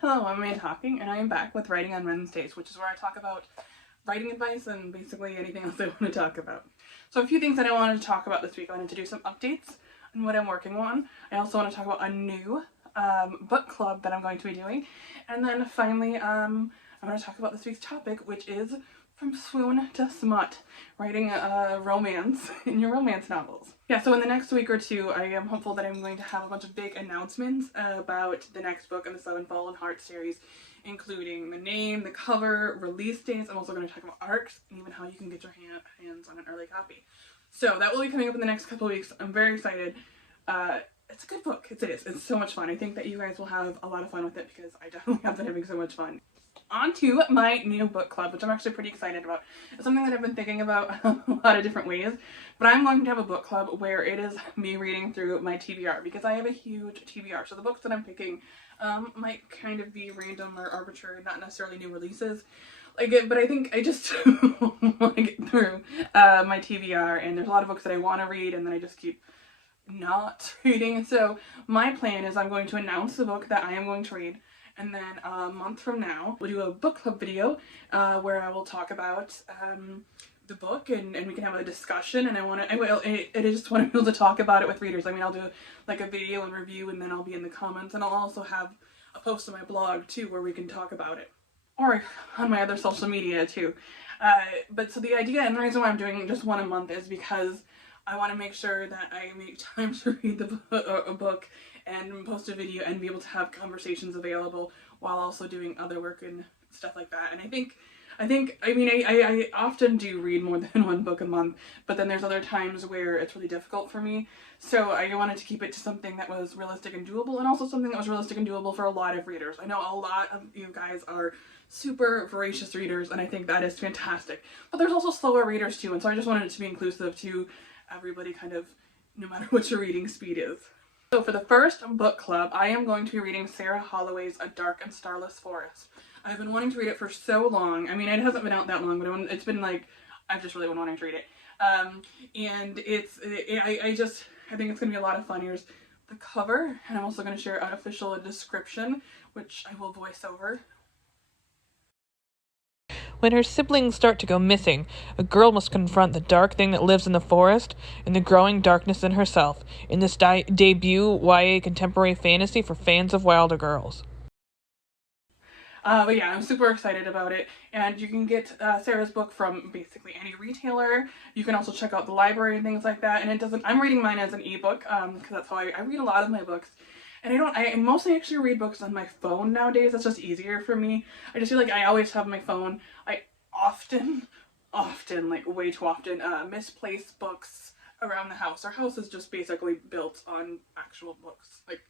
Hello, I'm Hocking, and I am back with Writing on Wednesdays, which is where I talk about writing advice and basically anything else I want to talk about. So a few things that I wanted to talk about this week. I wanted to do some updates on what I'm working on. I also want to talk about a new book club that I'm going to be doing. And then finally, I'm going to talk about this week's topic, which is from swoon to smut, writing romance in your romance novels. Yeah, so in the next week or two, I am hopeful that I'm going to have a bunch of big announcements about the next book in the Seven Fallen Hearts series, including the name, the cover, release dates. I'm also going to talk about arcs, and even how you can get your hands on an early copy. So that will be coming up in the next couple of weeks. I'm very excited. It's a good book. It is. It's so much fun. I think that you guys will have a lot of fun with it because I definitely have been having so much fun. On to my new book club, which I'm actually pretty excited about. It's something that I've been thinking about a lot of different ways, but I'm going to have a book club where it is me reading through my TBR because I have a huge TBR. So the books that I'm picking might kind of be random or arbitrary, not necessarily new releases. But I think I just want to get through my TBR, and there's a lot of books that I want to read, and then I just keep not reading. So my plan is I'm going to announce the book that I am going to read, and then a month from now we'll do a book club video where I will talk about the book and we can have a discussion, and I just want to be able to talk about it with readers. I mean, I'll do like a video and review, and then I'll be in the comments, and I'll also have a post on my blog too where we can talk about it, or on my other social media too. But so the idea and the reason why I'm doing just one a month is because I want to make sure that I make time to read a book and post a video and be able to have conversations available while also doing other work and stuff like that. And I often do read more than one book a month, but then there's other times where it's really difficult for me. So I wanted to keep it to something that was realistic and doable, and also something that was realistic and doable for a lot of readers. I know a lot of you guys are super voracious readers, and I think that is fantastic. But there's also slower readers too, and so I just wanted it to be inclusive to everybody, kind of, no matter what your reading speed is. So for the first book club, I am going to be reading Sarah Holloway's A Dark and Starless Forest. I've been wanting to read it for so long. I mean, it hasn't been out that long, but it's been like, I've just really been wanting to read it. And I think it's going to be a lot of fun. Here's the cover, and I'm also going to share an official description, which I will voice over. When her siblings start to go missing, a girl must confront the dark thing that lives in the forest and the growing darkness in herself in this debut YA contemporary fantasy for fans of wilder girls. But yeah, I'm super excited about it, and you can get Sarah's book from basically any retailer. You can also check out the library and things like that, and I'm reading mine as an ebook, because that's how I read a lot of my books. And I mostly actually read books on my phone nowadays. That's just easier for me. I just feel like I always have my phone. I often, like way too often, misplace books around the house. Our house is just basically built on actual books. Like,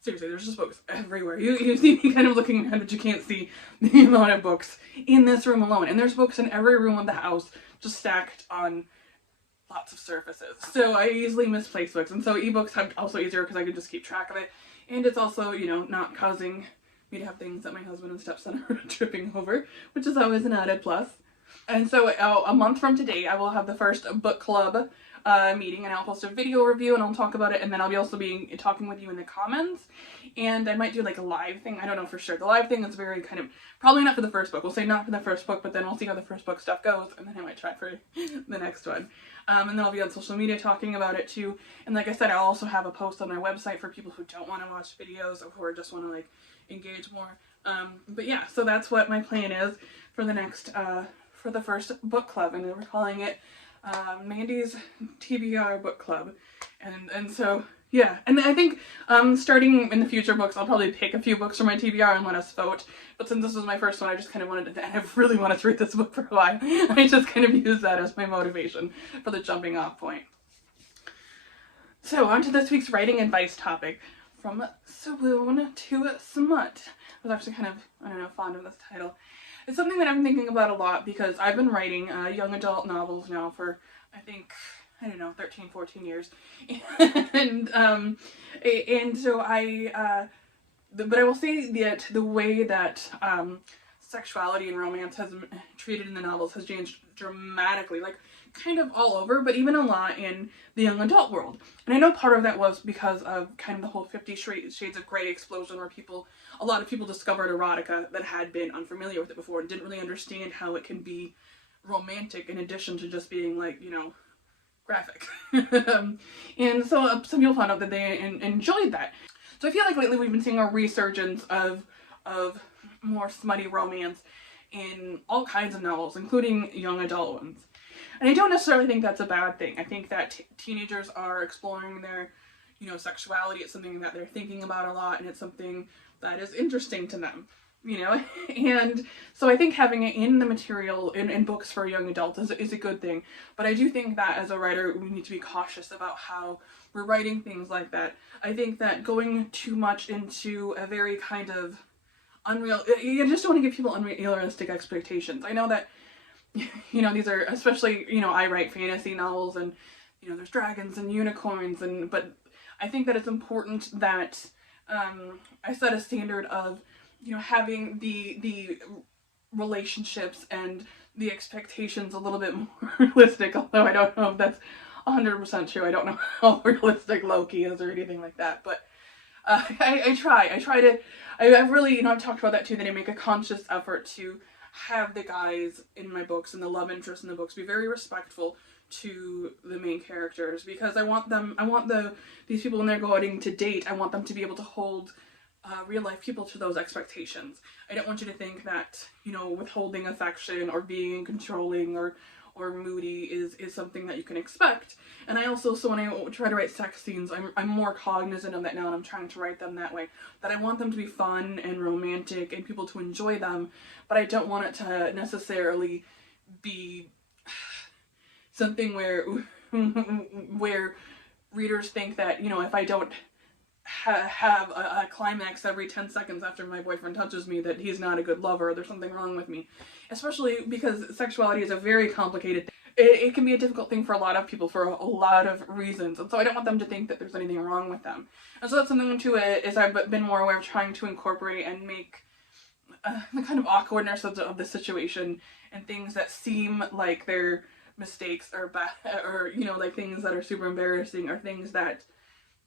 seriously, there's just books everywhere. You see me kind of looking around, but you can't see the amount of books in this room alone. And there's books in every room of the house, just stacked on lots of surfaces. So I easily misplace books. And so ebooks are also easier because I can just keep track of it. And it's also, not causing me to have things that my husband and stepson are tripping over, which is always an added plus. And so a month from today, I will have the first book club meeting, and I'll post a video review and I'll talk about it, and then I'll be also talking with you in the comments, and I might do like a live thing. I don't know for sure. The live thing is very kind of, probably not for the first book. We'll say not for the first book, but then we'll see how the first book stuff goes, and then I might try for the next one. And then I'll be on social media talking about it too. And like I said, I'll also have a post on my website for people who don't want to watch videos or who just want to like engage more. But yeah, so that's what my plan is for the next, for the first book club, and we're calling it Mandy's TBR book club. And so yeah, and I think starting in the future books, I'll probably pick a few books from my TBR and let us vote. But since this was my first one, I just kind of wanted to, and I really wanted to read this book for a while. I just kind of used that as my motivation for the jumping off point. So on to this week's writing advice topic, from swoon to smut. I was actually kind of, I don't know, fond of this title. It's something that I'm thinking about a lot because I've been writing young adult novels now for, I think, I don't know, 13, 14 years. And so but I will say that the way that sexuality and romance has treated in the novels has changed dramatically, like kind of all over, but even a lot in the young adult world. And I know part of that was because of kind of the whole 50 Shades of Grey explosion, where a lot of people discovered erotica that had been unfamiliar with it before and didn't really understand how it can be romantic in addition to just being like, you know, graphic. And so some people found out that they enjoyed that. So I feel like lately we've been seeing a resurgence of more smutty romance in all kinds of novels, including young adult ones. And I don't necessarily think that's a bad thing. I think that teenagers are exploring their, you know, sexuality. It's something that they're thinking about a lot, and it's something that is interesting to them, you know. And so I think having it in the material, in books for young adults is a good thing. But I do think that as a writer, we need to be cautious about how we're writing things like that. I think that going too much into a very kind of you just don't want to give people unrealistic expectations. I know that, you know, these are, especially, you know, I write fantasy novels, and, you know, there's dragons and unicorns, but I think that it's important that I set a standard of, you know, having the relationships and the expectations a little bit more realistic, although I don't know if that's 100% true. I don't know how realistic Loki is or anything like that, but I try to, I've really, you know, I've talked about that too, that I make a conscious effort to have the guys in my books and the love interest in the books be very respectful to the main characters, because I want these people when they're going to date, I want them to be able to hold real life people to those expectations. I don't want you to think that, you know, withholding affection or being controlling or moody is something that you can expect. And I also, so when I try to write sex scenes, I'm more cognizant of that now, and I'm trying to write them that way, that I want them to be fun and romantic and people to enjoy them, but I don't want it to necessarily be something where readers think that, you know, if I don't have a climax every 10 seconds after my boyfriend touches me, that he's not a good lover, there's something wrong with me. Especially because sexuality is a very complicated thing. It can be a difficult thing for a lot of people for a lot of reasons, and so I don't want them to think that there's anything wrong with them. And so that's something too, is I've been more aware of trying to incorporate and make the kind of awkwardness of the situation and things that seem like they're mistakes or bad, or, you know, like things that are super embarrassing, or things that,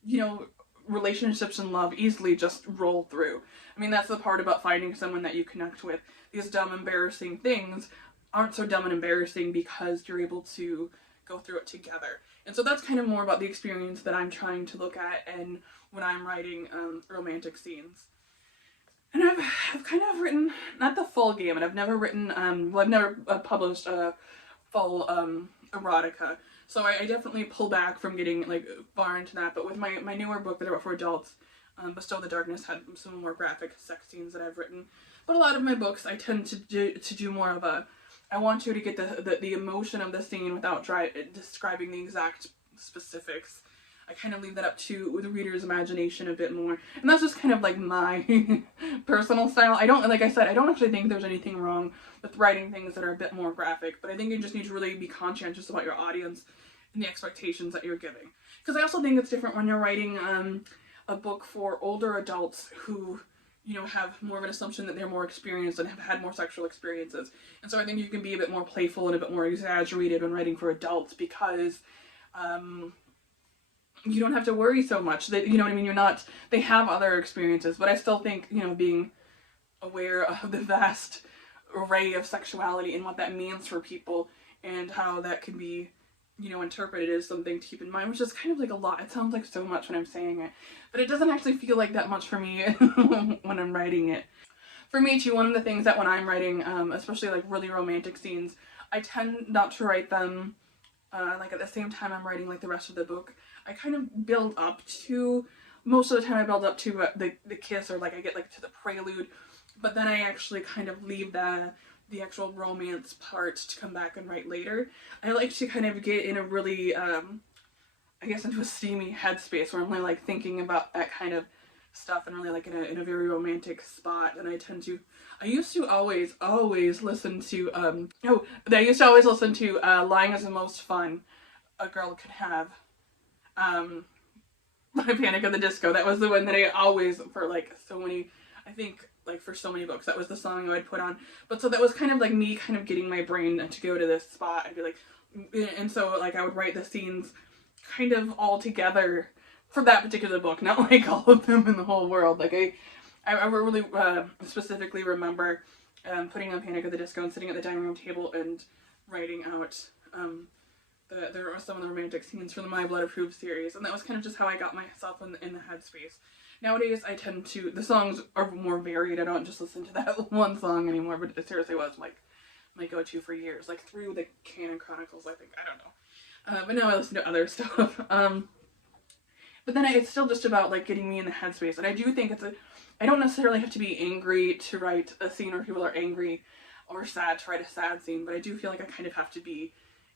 you know, relationships and love easily just roll through. I mean, that's the part about finding someone that you connect with. These dumb, embarrassing things aren't so dumb and embarrassing because you're able to go through it together. And so that's kind of more about the experience that I'm trying to look at and when I'm writing romantic scenes. And I've kind of written, not the full gamut, I've never written, I've never published a full erotica. So I definitely pull back from getting like far into that. But with my newer book that I wrote for adults, Bestow the Darkness, had some more graphic sex scenes that I've written. But a lot of my books, I tend to do more of a, I want you to get the emotion of the scene without describing the exact specifics. I kind of leave that up to the reader's imagination a bit more. And that's just kind of like my personal style. I don't, like I said, I don't actually think there's anything wrong with writing things that are a bit more graphic, but I think you just need to really be conscientious about your audience and the expectations that you're giving. Because I also think it's different when you're writing a book for older adults who, you know, have more of an assumption that they're more experienced and have had more sexual experiences. And so I think you can be a bit more playful and a bit more exaggerated when writing for adults, because you don't have to worry so much. That, you know what I mean? They have other experiences, but I still think, you know, being aware of the vast array of sexuality and what that means for people and how that can be, you know, interpreted is something to keep in mind, which is kind of like a lot. It sounds like so much when I'm saying it, but it doesn't actually feel like that much for me when I'm writing it. For me too, one of the things that when I'm writing, especially like really romantic scenes, I tend not to write them like at the same time I'm writing like the rest of the book. I kind of build up to, most of the time I build up to the kiss, or like I get like to the prelude, but then I actually kind of leave the actual romance part to come back and write later. I like to kind of get in a really, I guess into a steamy headspace where I'm really like thinking about that kind of stuff and really like in a very romantic spot. And I used to always listen to, I used to always listen to Lying is the Most Fun a Girl Could Have, by Panic at the Disco. That was the one that I always, for like so many, I think, like for so many books, that was the song I would put on. But so that was kind of like me kind of getting my brain to go to this spot. I'd be like And so like I would write the scenes kind of all together for that particular book, not like all of them in the whole world. Like I really specifically remember putting on Panic at the Disco and sitting at the dining room table and writing out there were some of the romantic scenes from the My Blood Approved series, and that was kind of just how I got myself in the headspace. Nowadays, I tend to, the songs are more varied. I don't just listen to that one song anymore, but it seriously was like my go-to for years, like through the Canon Chronicles, I think. I don't know. But now I listen to other stuff. But then it's still just about like getting me in the headspace, and I do think I don't necessarily have to be angry to write a scene where people are angry or sad to write a sad scene, but I do feel like I kind of have to be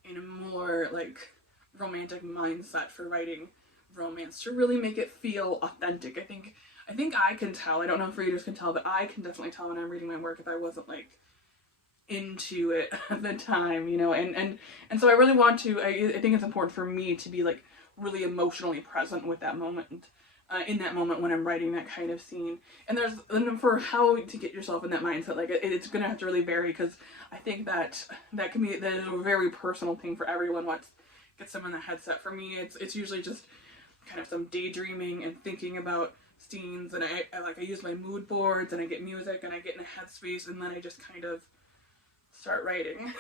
in a more like romantic mindset for writing romance to really make it feel authentic. I think I can tell. I don't know if readers can tell, but I can definitely tell when I'm reading my work if I wasn't like into it at the time, you know. And so I really want to. I think it's important for me to be like really emotionally present with that moment. In that moment when I'm writing that kind of scene. And for how to get yourself in that mindset, like it's gonna have to really vary, because I think that is a very personal thing for everyone. What gets them in the headset. For me, it's usually just kind of some daydreaming and thinking about scenes, and I use my mood boards, and I get music, and I get in a headspace, and then I just kind of start writing.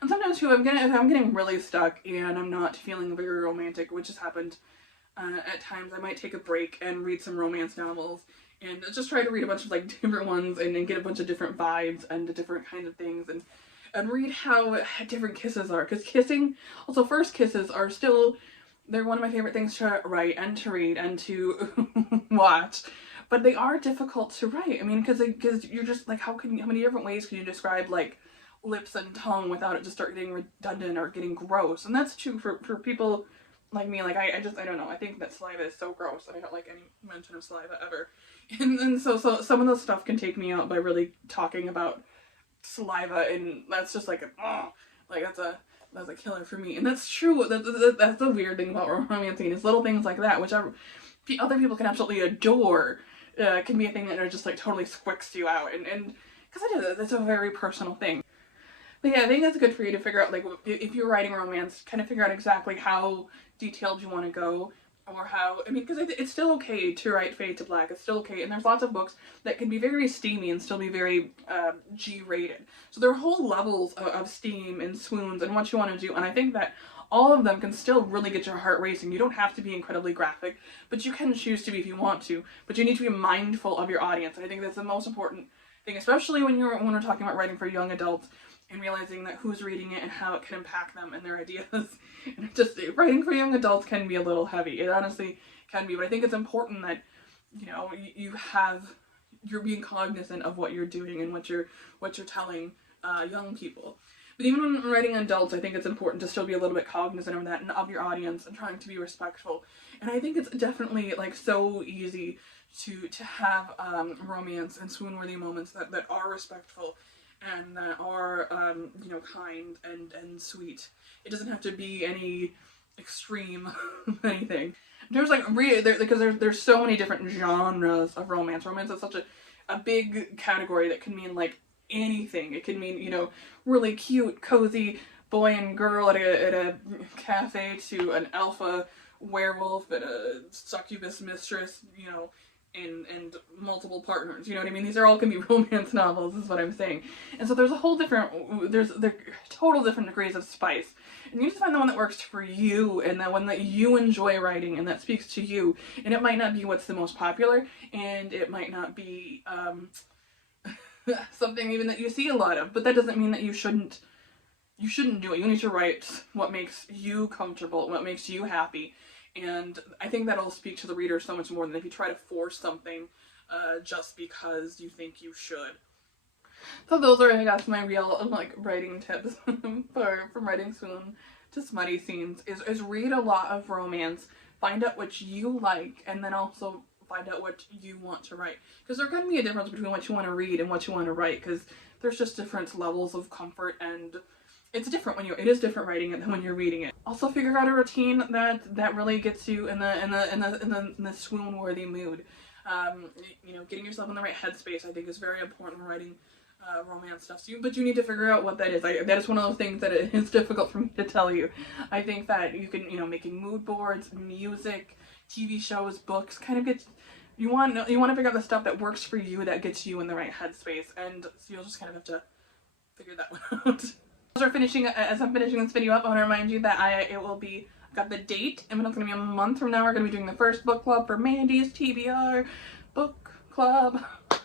And sometimes too, if I'm getting really stuck and I'm not feeling very romantic, which has happened at times, I might take a break and read some romance novels and just try to read a bunch of like different ones and get a bunch of different vibes and different kinds of things, and read how different kisses are, because first kisses are still, they're one of my favorite things to write and to read and to watch, but they are difficult to write. I mean, because you're just like, how many different ways can you describe like lips and tongue without it just start getting redundant or getting gross? And that's true for people like me. Like I don't know, I think that saliva is so gross, and I don't like any mention of saliva ever. And so some of the stuff can take me out by really talking about saliva, and that's just like that's a killer for me. And that's true. That's the weird thing about romancing, is little things like that, which other people can absolutely adore, can be a thing that are just like totally squicks you out, and because that's a very personal thing. But yeah, I think that's good for you to figure out, like, if you're writing romance, kind of figure out exactly how detailed you want to go, or how, I mean, because it's still okay to write fade to black, it's still okay, and there's lots of books that can be very steamy and still be very G-rated. So there are whole levels of steam and swoons and what you want to do, and I think that all of them can still really get your heart racing. You don't have to be incredibly graphic, but you can choose to be if you want to, but you need to be mindful of your audience, and I think that's the most important thing, especially when we're talking about writing for young adults, and realizing that who's reading it and how it can impact them and their ideas. And just writing for young adults can be a little heavy. It honestly can be, but I think it's important that, you know, you're being cognizant of what you're doing and what you're telling young people. But even when writing adults, I think it's important to still be a little bit cognizant of that and of your audience and trying to be respectful. And I think it's definitely like so easy to have romance and swoon-worthy moments that are respectful and that are, you know, kind and sweet. It doesn't have to be any extreme anything. There's like because there's so many different genres of romance. Romance is such a big category that can mean like anything. It can mean, you know, really cute, cozy boy and girl at a cafe, to an alpha werewolf and a succubus mistress, you know, and multiple partners, you know what I mean? These are all can be romance novels, is what I'm saying. And so there's a whole different, there's total different degrees of spice. And you need to find the one that works for you, and that one that you enjoy writing and that speaks to you. And it might not be what's the most popular, and it might not be something even that you see a lot of, but that doesn't mean that you shouldn't do it. You need to write what makes you comfortable, what makes you happy. And I think that'll speak to the reader so much more than if you try to force something just because you think you should. So those are, I guess, my real like writing tips from writing swoon to smutty scenes is read a lot of romance, find out what you like, and then also find out what you want to write. Because there can be a difference between what you want to read and what you want to write, because there's just different levels of comfort, and it's different it is different writing it than when you're reading it. Also figure out a routine that really gets you in the swoon-worthy mood. You know, getting yourself in the right headspace, I think, is very important when writing romance stuff. But you need to figure out what that is. That is one of those things that it is difficult for me to tell you. I think that you can, making mood boards, music, TV shows, books, kind of gets. You want to figure out the stuff that works for you, that gets you in the right headspace, and so you'll just kind of have to figure that one out. As I'm finishing this video up, I want to remind you that I've got the date, and it's going to be a month from now. We're going to be doing the first book club for Mandy's TBR book club.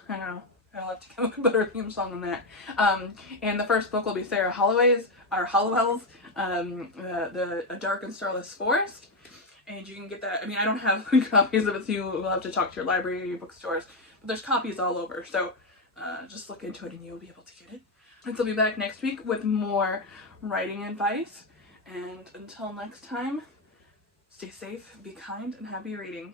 I don't know. I'll have to come up with a better theme song than that. And the first book will be Sarah Hollowell's, A Dark and Starless Forest. And you can get that. I mean, I don't have copies of it, so you will have to talk to your library or your bookstores. But there's copies all over, so just look into it and you'll be able to get it. And so I'll be back next week with more writing advice. And until next time, stay safe, be kind, and happy reading.